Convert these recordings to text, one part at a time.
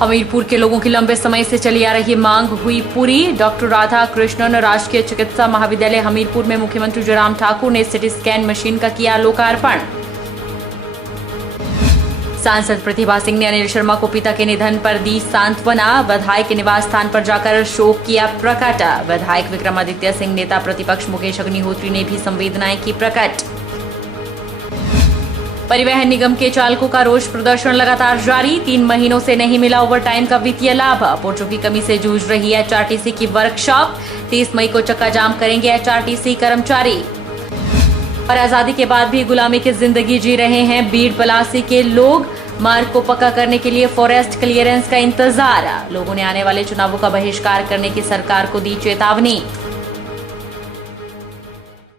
हमीरपुर के लोगों की लंबे समय से चली आ रही मांग हुई पूरी। डॉक्टर राधा कृष्णन राजकीय चिकित्सा महाविद्यालय हमीरपुर में मुख्यमंत्री जयराम ठाकुर ने सिटी स्कैन मशीन का किया लोकार्पण। सांसद प्रतिभा सिंह ने अनिल शर्मा को पिता के निधन पर दी सांत्वना। विधायक के निवास स्थान पर जाकर शोक किया प्रकट। विधायक विक्रमादित्य सिंह, नेता प्रतिपक्ष मुकेश अग्निहोत्री ने भी संवेदनाएं की प्रकट। परिवहन निगम के चालकों का रोष प्रदर्शन लगातार जारी। 3 महीनों से नहीं मिला ओवरटाइम का वित्तीय लाभ। पुर्जों की कमी से जूझ रही एचआरटीसी की वर्कशॉप। 30 मई को चक्का जाम करेंगे एचआरटीसी कर्मचारी। और आजादी के बाद भी गुलामी की जिंदगी जी रहे हैं बीड़ पलासी के लोग। मार्ग को पक्का करने के लिए फॉरेस्ट क्लियरेंस का इंतजार। लोगों ने आने वाले चुनावों का बहिष्कार करने की सरकार को दी चेतावनी।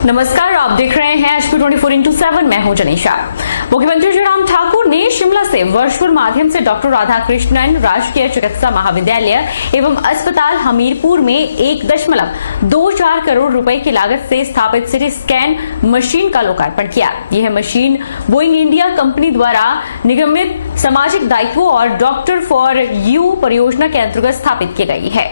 नमस्कार, आप देख रहे हैं एचपी 24x7। मैं हूं जनीशा। मुख्यमंत्री जयराम ठाकुर ने शिमला से वर्चुअल माध्यम से डॉक्टर राधा कृष्णन राजकीय चिकित्सा महाविद्यालय एवं अस्पताल हमीरपुर में 1.24 करोड़ रुपए की लागत से स्थापित सिटी स्कैन मशीन का लोकार्पण किया। यह मशीन बोइंग इंडिया कंपनी द्वारा निगमित सामाजिक दायित्वों और डॉक्टर फॉर यू परियोजना के अंतर्गत स्थापित की गई है।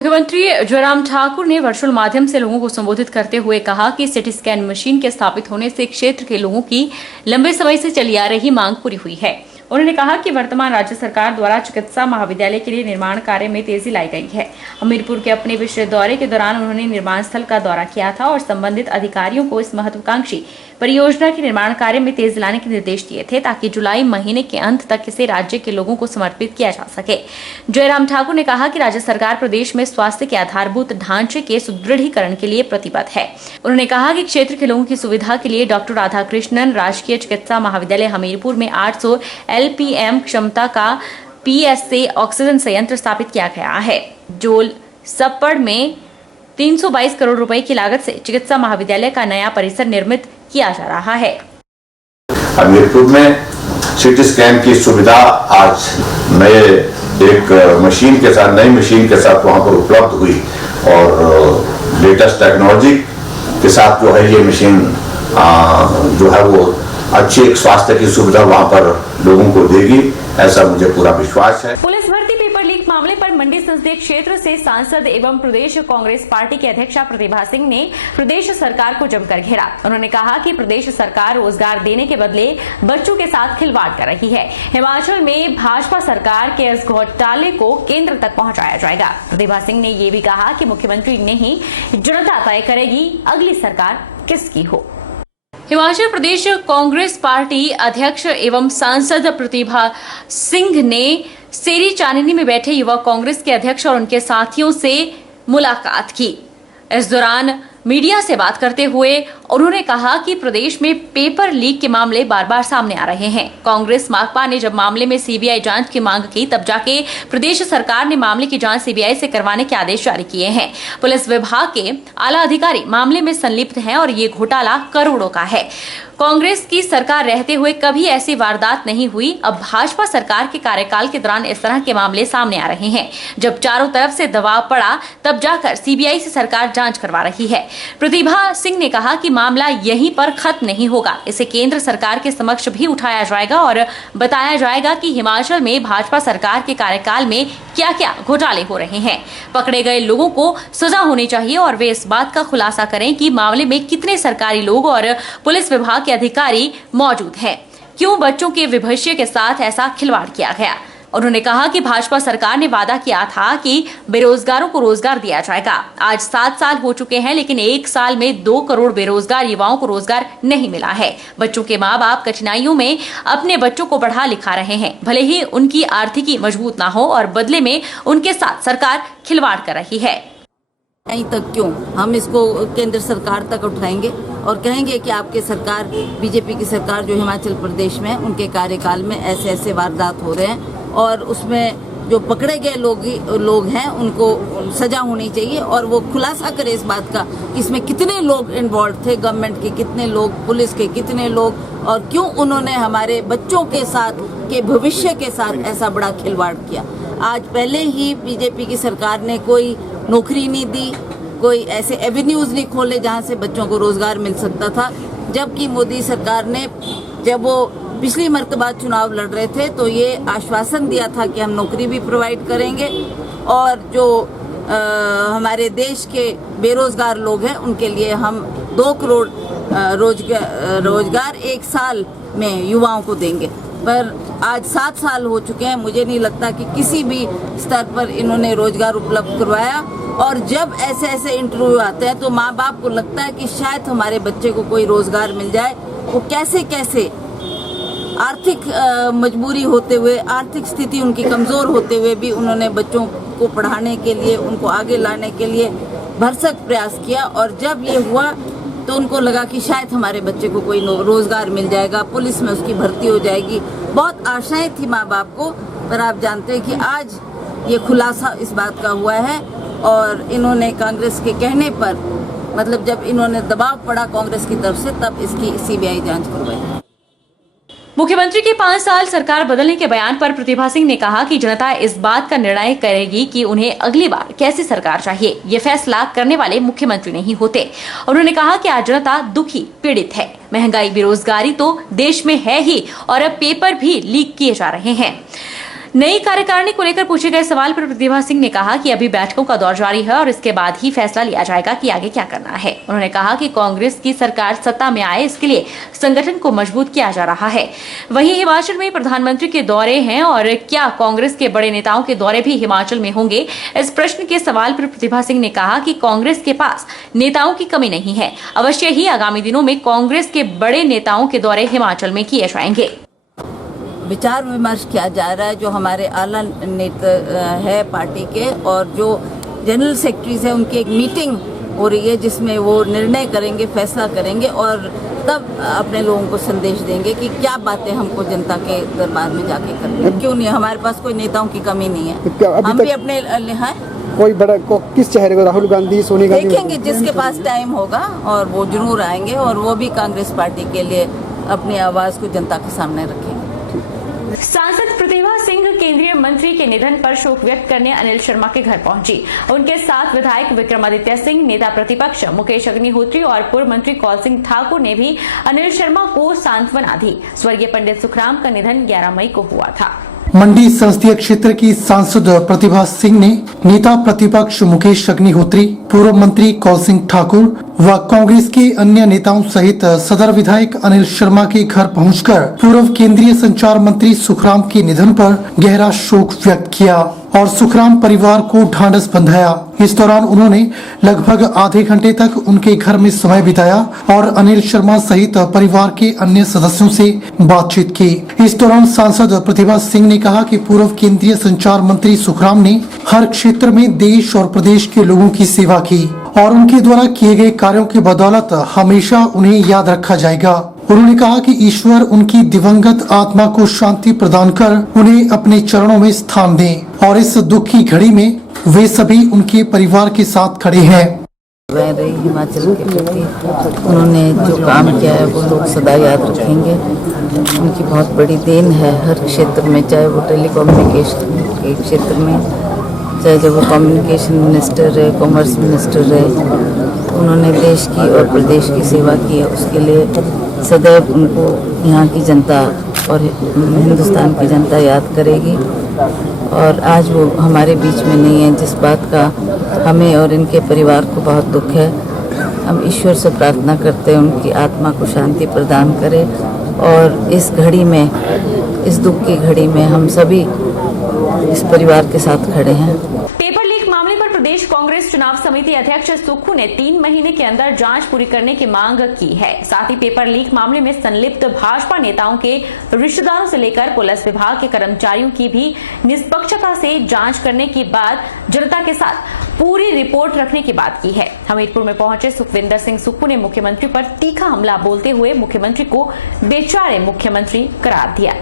मुख्यमंत्री जयराम ठाकुर ने वर्चुअल माध्यम से लोगों को संबोधित करते हुए कहा कि सिटी स्कैन मशीन के स्थापित होने से क्षेत्र के लोगों की लंबे समय से चली आ रही मांग पूरी हुई है। उन्होंने कहा कि वर्तमान राज्य सरकार द्वारा चिकित्सा महाविद्यालय के लिए निर्माण कार्य में तेजी लाई गई है। हमीरपुर के अपने विशेष दौरे के दौरान उन्होंने निर्माण स्थल का दौरा किया था और संबंधित अधिकारियों को इस महत्वाकांक्षी परियोजना के निर्माण कार्य में तेज लाने के निर्देश दिए थे ताकि जुलाई महीने के अंत तक इसे राज्य के लोगों को समर्पित किया जा सके। जयराम ठाकुर ने कहा कि राज्य सरकार प्रदेश में स्वास्थ्य के आधारभूत ढांचे के सुदृढ़ीकरण के लिए प्रतिबद्ध है। उन्होंने कहा कि क्षेत्र के लोगों की सुविधा के लिए डॉक्टर राधा कृष्णन राजकीय चिकित्सा महाविद्यालय हमीरपुर में 800 LPM क्षमता का PSA ऑक्सीजन संयंत्र स्थापित किया गया है। जोल सप्पड़ में 322 करोड़ रुपए की लागत से चिकित्सा महाविद्यालय का नया परिसर निर्मित किया जा रहा है। हमीरपुर में सिटी स्कैन की सुविधा आज नए एक मशीन के साथ, नई मशीन के साथ वहां पर उपलब्ध हुई और लेटेस्ट टेक्नोलॉजी के साथ जो है ये मशीन जो है वो अच्छी एक स्वास्थ्य की सुविधा वहां पर लोगों को देगी, ऐसा मुझे पूरा विश्वास है। पुलिस भर्ती पेपर लीक मामले पर मंडी संसदीय क्षेत्र से सांसद एवं प्रदेश कांग्रेस पार्टी के अध्यक्षा प्रतिभा सिंह ने प्रदेश सरकार को जमकर घेरा। उन्होंने कहा कि प्रदेश सरकार रोजगार देने के बदले बच्चों के साथ खिलवाड़ कर रही है। हिमाचल में भाजपा सरकार के इस घोटाले को केंद्र तक पहुंचाया जाएगा। प्रतिभा सिंह ने ये भी कहा कि मुख्यमंत्री नहीं, जनता तय करेगी अगली सरकार किसकी हो। हिमाचल प्रदेश कांग्रेस पार्टी अध्यक्ष एवं सांसद प्रतिभा सिंह ने सेरी चांदनी में बैठे युवा कांग्रेस के अध्यक्ष और उनके साथियों से मुलाकात की। इस दौरान मीडिया से बात करते हुए उन्होंने कहा कि प्रदेश में पेपर लीक के मामले बार बार सामने आ रहे हैं। कांग्रेस माकपा ने जब मामले में सीबीआई जांच की मांग की तब जाके प्रदेश सरकार ने मामले की जांच सीबीआई से करवाने के आदेश जारी किए हैं। पुलिस विभाग के आला अधिकारी मामले में संलिप्त हैं और ये घोटाला करोड़ों का है। कांग्रेस की सरकार रहते हुए कभी ऐसी वारदात नहीं हुई। अब भाजपा सरकार के कार्यकाल के दौरान इस तरह के मामले सामने आ रहे हैं। जब चारों तरफ से दबाव पड़ा तब जाकर सीबीआई से सरकार जांच करवा रही है। प्रतिभा सिंह ने कहा कि मामला यहीं पर खत्म नहीं होगा, इसे केंद्र सरकार के समक्ष भी उठाया जाएगा और बताया जाएगा कि हिमाचल में भाजपा सरकार के कार्यकाल में क्या क्या घोटाले हो रहे हैं। पकड़े गए लोगों को सजा होनी चाहिए और वे इस बात का खुलासा करें कि मामले में कितने सरकारी लोग और पुलिस विभाग के अधिकारी मौजूद हैं, क्यों बच्चों के भविष्य के साथ ऐसा खिलवाड़ किया गया। उन्होंने कहा कि भाजपा सरकार ने वादा किया था कि बेरोजगारों को रोजगार दिया जाएगा। आज 7 साल हो चुके हैं लेकिन 1 साल में 2 करोड़ बेरोजगार युवाओं को रोजगार नहीं मिला है। बच्चों के माँ बाप कठिनाइयों में अपने बच्चों को पढ़ा लिखा रहे हैं, भले ही उनकी आर्थिकी मजबूत ना हो और बदले में उनके साथ सरकार खिलवाड़ कर रही है। यहीं तक क्यों, हम इसको केंद्र सरकार तक उठाएंगे और कहेंगे कि आपके सरकार, बीजेपी की सरकार जो हिमाचल प्रदेश में, उनके कार्यकाल में ऐसे ऐसे वारदात हो रहे हैं और उसमें जो पकड़े गए लोग हैं उनको सजा होनी चाहिए और वो खुलासा करे इस बात का कि इसमें कितने लोग इन्वॉल्व थे, गवर्नमेंट के कितने लोग, पुलिस के कितने लोग, और क्यों उन्होंने हमारे बच्चों के साथ, के भविष्य के साथ ऐसा बड़ा खिलवाड़ किया। आज पहले ही बीजेपी की सरकार ने कोई नौकरी नहीं दी, कोई ऐसे एवेन्यूज नहीं खोले जहां से बच्चों को रोजगार मिल सकता था, जबकि मोदी सरकार ने जब वो पिछली मर्तबा चुनाव लड़ रहे थे तो ये आश्वासन दिया था कि हम नौकरी भी प्रोवाइड करेंगे और जो हमारे देश के बेरोजगार लोग हैं उनके लिए हम 2 करोड़ रोजगार 1 साल में युवाओं को देंगे। पर आज 7 साल हो चुके हैं, मुझे नहीं लगता कि किसी भी स्तर पर इन्होंने रोजगार उपलब्ध करवाया। और जब ऐसे ऐसे इंटरव्यू आते हैं तो माँ बाप को लगता है कि शायद हमारे बच्चे को कोई रोजगार मिल जाए। वो कैसे कैसे आर्थिक मजबूरी होते हुए, आर्थिक स्थिति उनकी कमज़ोर होते हुए भी उन्होंने बच्चों को पढ़ाने के लिए, उनको आगे लाने के लिए भरसक प्रयास किया। और जब ये हुआ तो उनको लगा कि शायद हमारे बच्चे को कोई रोजगार मिल जाएगा, पुलिस में उसकी भर्ती हो जाएगी। बहुत आशाएं थी माँ बाप को, पर आप जानते हैं कि आज ये खुलासा इस बात का हुआ है। और इन्होंने कांग्रेस के कहने पर, मतलब जब इन्होंने दबाव पड़ा कांग्रेस की तरफ से, तब इसकी सीबीआई जांच करवाई। मुख्यमंत्री के 5 साल सरकार बदलने के बयान पर प्रतिभा सिंह ने कहा कि जनता इस बात का निर्णय करेगी कि उन्हें अगली बार कैसी सरकार चाहिए। ये फैसला करने वाले मुख्यमंत्री नहीं होते। उन्होंने कहा कि आज जनता दुखी, पीड़ित है। महंगाई, बेरोजगारी तो देश में है ही और अब पेपर भी लीक किए जा रहे हैं। नई कार्यकारिणी को लेकर पूछे गए सवाल पर प्रतिभा सिंह ने कहा कि अभी बैठकों का दौर जारी है और इसके बाद ही फैसला लिया जाएगा कि आगे क्या करना है। उन्होंने कहा कि कांग्रेस की सरकार सत्ता में आए, इसके लिए संगठन को मजबूत किया जा रहा है। वहीं हिमाचल में प्रधानमंत्री के दौरे हैं और क्या कांग्रेस के बड़े नेताओं के दौरे भी हिमाचल में होंगे? इस प्रश्न के सवाल पर प्रतिभा सिंह ने कहा कि कांग्रेस के पास नेताओं की कमी नहीं है। अवश्य ही आगामी दिनों में कांग्रेस के बड़े नेताओं के दौरे हिमाचल में किए जाएंगे। विचार विमर्श किया जा रहा है। जो हमारे आला नेता है पार्टी के और जो जनरल सेक्रेटरीज है, उनकी एक मीटिंग हो रही है जिसमें वो निर्णय करेंगे, फैसला करेंगे और तब अपने लोगों को संदेश देंगे कि क्या बातें हमको जनता के दरबार में जाके करनी है। क्यों नहीं, हमारे पास कोई नेताओं की कमी नहीं है। हम भी अपने कोई बड़ा किस चेहरे को, राहुल गांधी, सोनिया गांधी देखेंगे जिसके पास टाइम होगा और वो जरूर आएंगे और वो भी कांग्रेस पार्टी के लिए अपनी आवाज को जनता के सामने रखेंगे। सांसद प्रतिभा सिंह केंद्रीय मंत्री के निधन पर शोक व्यक्त करने अनिल शर्मा के घर पहुंची। उनके साथ विधायक विक्रमादित्य सिंह, नेता प्रतिपक्ष मुकेश अग्निहोत्री और पूर्व मंत्री कौल सिंह ठाकुर ने भी अनिल शर्मा को सांत्वना दी। स्वर्गीय पंडित सुखराम का निधन 11 मई को हुआ था। मंडी संसदीय क्षेत्र की सांसद प्रतिभा सिंह ने नेता प्रतिपक्ष मुकेश अग्निहोत्री, पूर्व मंत्री कौल सिंह ठाकुर व कांग्रेस के अन्य नेताओं सहित सदर विधायक अनिल शर्मा के घर पहुंचकर पूर्व केंद्रीय संचार मंत्री सुखराम के निधन पर गहरा शोक व्यक्त किया और सुखराम परिवार को ढांढस बंधाया। इस दौरान उन्होंने लगभग आधे घंटे तक उनके घर में समय बिताया और अनिल शर्मा सहित परिवार के अन्य सदस्यों से बातचीत की। इस दौरान सांसद प्रतिभा सिंह ने कहा कि पूर्व केंद्रीय संचार मंत्री सुखराम ने हर क्षेत्र में देश और प्रदेश के लोगों की सेवा की और उनके द्वारा किए गए कार्यों की बदौलत हमेशा उन्हें याद रखा जाएगा। उन्होंने कहा कि ईश्वर उनकी दिवंगत आत्मा को शांति प्रदान कर उन्हें अपने चरणों में स्थान दें और इस दुख की घड़ी में वे सभी उनके परिवार के साथ खड़े हैं। रही हिमाचल के प्रति उन्होंने जो काम किया है वो लोग सदा याद रखेंगे। उनकी बहुत बड़ी देन है हर क्षेत्र में, चाहे वो टेलीकम्युनिकेशन के क्षेत्र में, चाहे जब वो कम्युनिकेशन मिनिस्टर रहे, कॉमर्स मिनिस्टर रहे। उन्होंने देश की और प्रदेश की सेवा की है, उसके लिए सदैव उनको यहाँ की जनता और हिंदुस्तान की जनता याद करेगी। और आज वो हमारे बीच में नहीं है, जिस बात का हमें और इनके परिवार को बहुत दुख है। हम ईश्वर से प्रार्थना करते हैं उनकी आत्मा को शांति प्रदान करे और इस घड़ी में, इस दुख की घड़ी में हम सभी इस परिवार के साथ खड़े हैं। पेपर लीक मामले पर प्रदेश कांग्रेस चुनाव समिति अध्यक्ष सुक्खू ने 3 महीने के अंदर जांच पूरी करने की मांग की है। साथ ही पेपर लीक मामले में संलिप्त भाजपा नेताओं के रिश्तेदारों से लेकर पुलिस विभाग के कर्मचारियों की भी निष्पक्षता से जांच करने की बात, जनता के साथ पूरी रिपोर्ट रखने की बात की है। हमीरपुर में पहुंचे सुखविंदर सिंह सुक्खू ने मुख्यमंत्री पर तीखा हमला बोलते हुए मुख्यमंत्री को बेचारे मुख्यमंत्री करार दिया।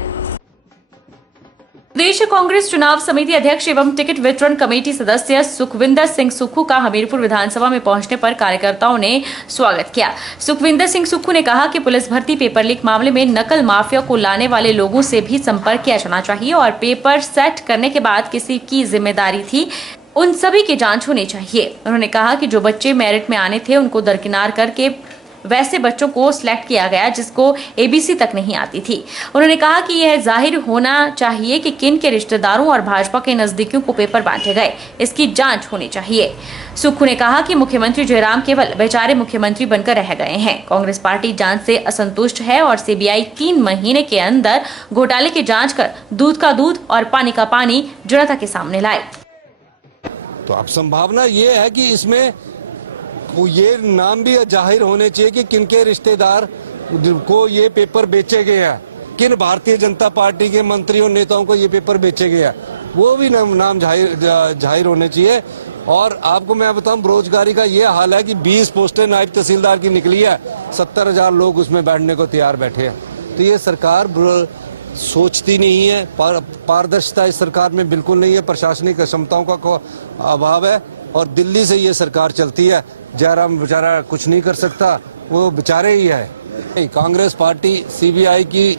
प्रदेश कांग्रेस चुनाव समिति अध्यक्ष एवं टिकट वितरण कमेटी सदस्य सुखविंदर सिंह सुक्खू का हमीरपुर विधानसभा में पहुंचने पर कार्यकर्ताओं ने स्वागत किया। सुखविंदर सिंह सुक्खू ने कहा कि पुलिस भर्ती पेपर लीक मामले में नकल माफिया को लाने वाले लोगों से भी संपर्क किया जाना चाहिए और पेपर सेट करने के बाद किसी की जिम्मेदारी थी, उन सभी की जांच होनी चाहिए। उन्होंने कहा कि जो बच्चे मेरिट में आने थे उनको दरकिनार करके वैसे बच्चों को सिलेक्ट किया गया जिसको ABC तक नहीं आती थी। उन्होंने कहा कि यह जाहिर होना चाहिए कि किन के रिश्तेदारों और भाजपा के नजदीकियों को पेपर बांटे गए, इसकी जांच होनी चाहिए। सुक्खू ने कहा कि मुख्यमंत्री जयराम केवल बेचारे मुख्यमंत्री बनकर रह गए हैं। कांग्रेस पार्टी जांच से असंतुष्ट है और CBI 3 महीने के अंदर घोटाले की जांच कर दूध का दूध और पानी का पानी जनता के सामने लाए। तो अब संभावना ये है कि इसमें ये नाम भी जाहिर होने चाहिए कि किनके रिश्तेदार को ये पेपर बेचे गए हैं, किन भारतीय जनता पार्टी के मंत्रियों नेताओं को ये पेपर बेचे गए हैं, वो भी नाम जाहिर होने चाहिए। और आपको मैं बताऊं, बेरोजगारी का ये हाल है कि 20 पोस्टें नायब तहसीलदार की निकली है, 70,000 लोग उसमें बैठने को तैयार बैठे हैं। तो ये सरकार सोचती नहीं है, पारदर्शिता इस सरकार में बिल्कुल नहीं है, प्रशासनिक क्षमताओं का अभाव है और दिल्ली से ये सरकार चलती है। जयराम बेचारा कुछ नहीं कर सकता, वो बेचारे ही है। कांग्रेस पार्टी CBI की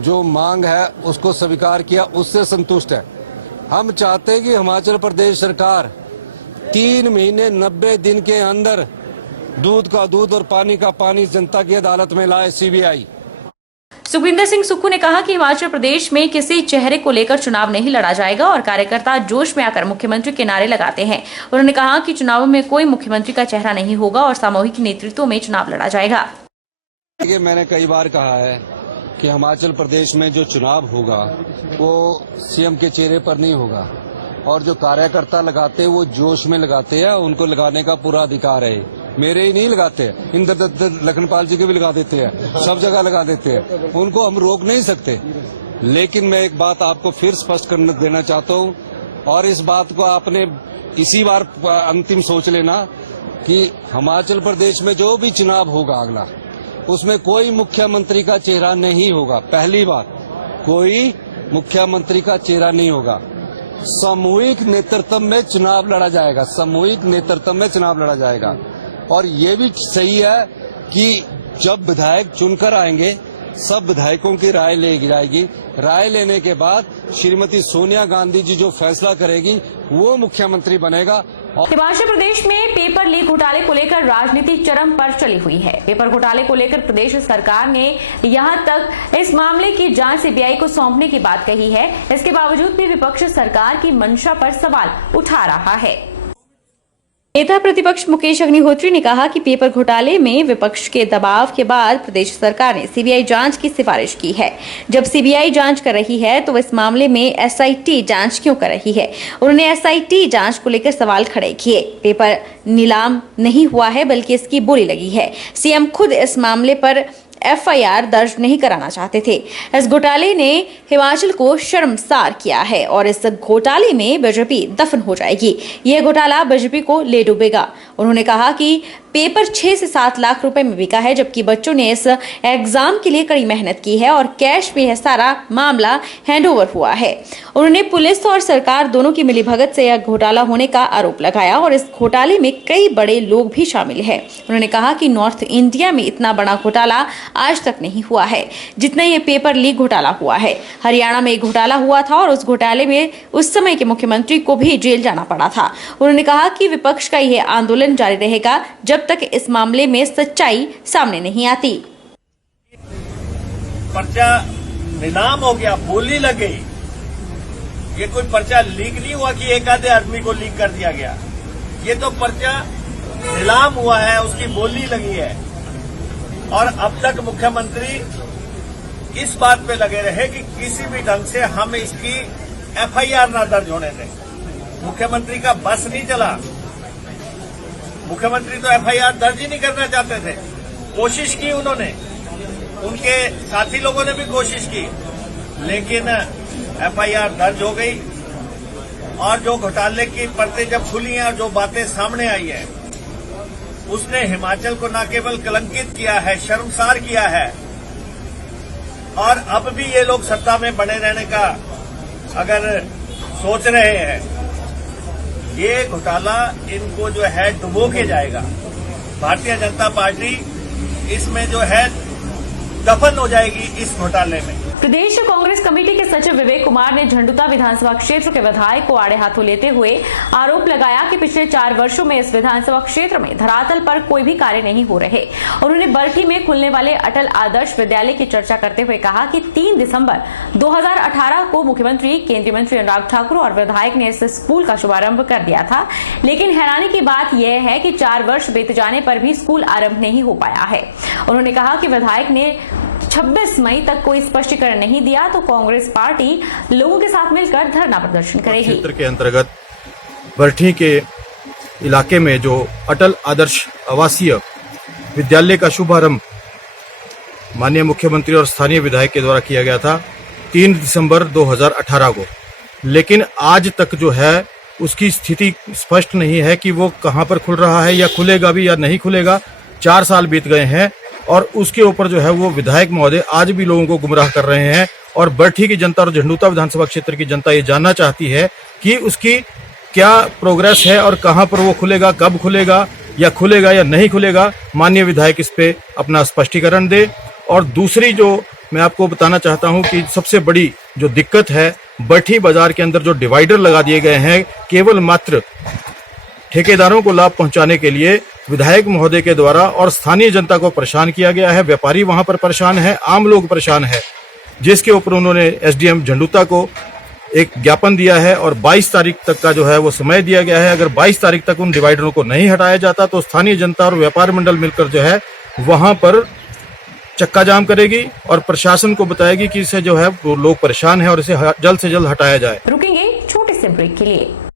जो मांग है उसको स्वीकार किया, उससे संतुष्ट है। हम चाहते हैं कि हिमाचल प्रदेश सरकार 3 महीने 90 दिन के अंदर दूध का दूध और पानी का पानी जनता की अदालत में लाए CBI। सुखविंदर सिंह सुक्खू ने कहा कि हिमाचल प्रदेश में किसी चेहरे को लेकर चुनाव नहीं लड़ा जाएगा और कार्यकर्ता जोश में आकर मुख्यमंत्री के नारे लगाते हैं। उन्होंने कहा कि चुनावों में कोई मुख्यमंत्री का चेहरा नहीं होगा और सामूहिक नेतृत्व में चुनाव लड़ा जाएगा। मैंने कई बार कहा है कि हिमाचल प्रदेश में जो चुनाव होगा वो CM के चेहरे पर नहीं होगा और जो कार्यकर्ता लगाते हैं वो जोश में लगाते हैं, उनको लगाने का पूरा अधिकार है। मेरे ही नहीं लगाते, इंद्र दत्त लखनपाल जी के भी लगा देते हैं, सब जगह लगा देते हैं, उनको हम रोक नहीं सकते। लेकिन मैं एक बात आपको फिर स्पष्ट कर देना चाहता हूँ और इस बात को आपने इसी बार अंतिम सोच लेना कि हिमाचल प्रदेश में जो भी चुनाव होगा अगला, उसमें कोई मुख्यमंत्री का चेहरा नहीं होगा। पहली बात, कोई मुख्यमंत्री का चेहरा नहीं होगा। सामूहिक नेतृत्व में चुनाव लड़ा जाएगा, सामूहिक नेतृत्व में चुनाव लड़ा जाएगा। और ये भी सही है कि जब विधायक चुनकर आएंगे सब विधायकों की राय ली जाएगी। राय लेने के बाद श्रीमती सोनिया गांधी जी जो फैसला करेगी वो मुख्यमंत्री बनेगा। हिमाचल प्रदेश में पेपर लीक घोटाले को लेकर राजनीति चरम पर चली हुई है। पेपर घोटाले को लेकर प्रदेश सरकार ने यहां तक इस मामले की जांच CBI को सौंपने की बात कही है। इसके बावजूद भी विपक्ष सरकार की मंशा पर सवाल उठा रहा है। नेता प्रतिपक्ष मुकेश अग्निहोत्री ने कहा कि पेपर घोटाले में विपक्ष के दबाव के बाद प्रदेश सरकार ने CBI जांच की सिफारिश की है। जब CBI जांच कर रही है तो इस मामले में SIT जांच क्यों कर रही है? उन्होंने SIT जांच को लेकर सवाल खड़े किए। पेपर नीलाम नहीं हुआ है बल्कि इसकी बोली लगी है। CM खुद इस मामले पर FIR दर्ज नहीं कराना चाहते थे। इस घोटाले ने हिमाचल को शर्मसार किया है और इस घोटाले में बीजेपी दफन हो जाएगी। यह घोटाला बीजेपी को ले डूबेगा। उन्होंने कहा कि पेपर 6 से 7 लाख रुपए में बिका है, जबकि बच्चों ने इस एग्जाम के लिए कड़ी मेहनत की है और कैश में यह सारा मामला हैंडओवर हुआ है। उन्होंने पुलिस और सरकार दोनों की मिलीभगत से यह घोटाला होने का आरोप लगाया और इस घोटाले में कई बड़े लोग भी शामिल हैं। उन्होंने कहा कि नॉर्थ इंडिया में इतना बड़ा घोटाला आज तक नहीं हुआ है जितना ये पेपर लीक घोटाला हुआ है। हरियाणा में एक घोटाला हुआ था और उस घोटाले में उस समय के मुख्यमंत्री को भी जेल जाना पड़ा था। उन्होंने कहा कि विपक्ष का यह आंदोलन जारी रहेगा जब तक इस मामले में सच्चाई सामने नहीं आती। पर्चा नीलाम हो गया, बोली लग गई। ये कोई पर्चा लीक नहीं हुआ कि एक आधे आदमी को लीक कर दिया गया। ये तो पर्चा नीलाम हुआ है, उसकी बोली लगी है। और अब तक मुख्यमंत्री इस बात पे लगे रहे कि किसी भी ढंग से हम इसकी FIR ना दर्ज होने दें। मुख्यमंत्री का बस नहीं चला। मुख्यमंत्री तो FIR दर्ज ही नहीं करना चाहते थे। कोशिश की उन्होंने, उनके साथी लोगों ने भी कोशिश की, लेकिन FIR दर्ज हो गई। और जो घोटाले की परतें जब खुली हैं और जो बातें सामने आई है, उसने हिमाचल को न केवल कलंकित किया है, शर्मसार किया है। और अब भी ये लोग सत्ता में बने रहने का अगर सोच रहे हैं, ये घोटाला इनको जो है डुबो के जाएगा। भारतीय जनता पार्टी इसमें जो है दफन हो जाएगी इस घोटाले में। प्रदेश कांग्रेस कमेटी के सचिव विवेक कुमार ने झंडुता विधानसभा क्षेत्र के विधायक को आड़े हाथों लेते हुए आरोप लगाया कि पिछले 4 वर्षों में इस विधानसभा क्षेत्र में धरातल पर कोई भी कार्य नहीं हो रहे। उन्होंने बरठी में खुलने वाले अटल आदर्श विद्यालय की चर्चा करते हुए कहा कि 3 दिसंबर 2018 को मुख्यमंत्री, केंद्रीय मंत्री अनुराग ठाकुर और विधायक ने इस स्कूल का शुभारंभ कर दिया था, लेकिन हैरानी की बात यह है कि 4 वर्ष बीत जाने पर भी स्कूल आरंभ नहीं हो पाया है। उन्होंने कहा कि विधायक ने 26 मई तक कोई स्पष्टीकरण नहीं दिया तो कांग्रेस पार्टी लोगों के साथ मिलकर धरना प्रदर्शन करेगी। क्षेत्र के अंतर्गत बरठी के इलाके में जो अटल आदर्श आवासीय विद्यालय का शुभारंभ माननीय मुख्यमंत्री और स्थानीय विधायक के द्वारा किया गया था 3 दिसंबर 2018 को, लेकिन आज तक जो है उसकी स्थिति स्पष्ट नहीं है कि वो कहां पर खुल रहा है या खुलेगा भी या नहीं खुलेगा। 4 साल बीत गए हैं और उसके ऊपर जो है वो विधायक महोदय आज भी लोगों को गुमराह कर रहे हैं और बरठी की जनता और झंडुता विधानसभा क्षेत्र की जनता ये जानना चाहती है कि उसकी क्या प्रोग्रेस है और कहां पर वो खुलेगा, कब खुलेगा या नहीं खुलेगा। माननीय विधायक इस पे अपना स्पष्टीकरण दे। और दूसरी जो मैं आपको बताना चाहता हूं कि सबसे बड़ी जो दिक्कत है, बरठी बाजार के अंदर जो डिवाइडर लगा दिए गए हैं केवल मात्र ठेकेदारों को लाभ पहुंचाने के लिए विधायक महोदय के द्वारा और स्थानीय जनता को परेशान किया गया है। व्यापारी वहां पर परेशान है, आम लोग परेशान है, जिसके ऊपर उन्होंने एसडीएम झंडुता को एक ज्ञापन दिया है और 22 तारीख तक का जो है वो समय दिया गया है। अगर 22 तारीख तक उन डिवाइडरों को नहीं हटाया जाता तो स्थानीय जनता और व्यापार मंडल मिलकर जो है वहां पर चक्का जाम करेगी और प्रशासन को बताएगी कि इससे जो है वो लोग परेशान है और इसे जल्द से जल्द हटाया जाए। रुकेंगे छोटे से ब्रेक के लिए।